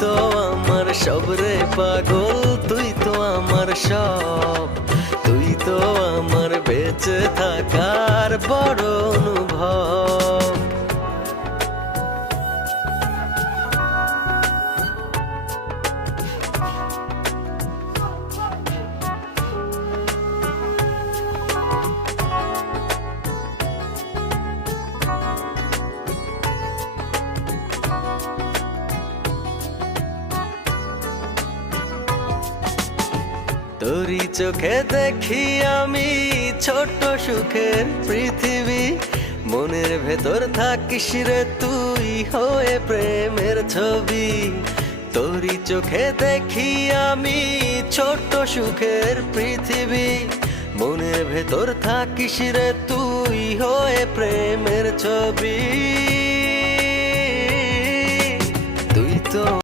তো আমার সব রে পাগল, তুই তো আমার সব, তুই তো আমার বেঁচে থাকার বড় অনুভব। তোরই চোখে দেখি আমি ছোট্ট সুখের পৃথিবী, মনের ভেতর থাকিস রে তুই হয়ে প্রেমের ছবি। তোরই চোখে দেখি আমি ছোট্ট সুখের পৃথিবী, মনের ভেতর থাকিস রে তুই হয়ে প্রেমের ছবি। তুই তো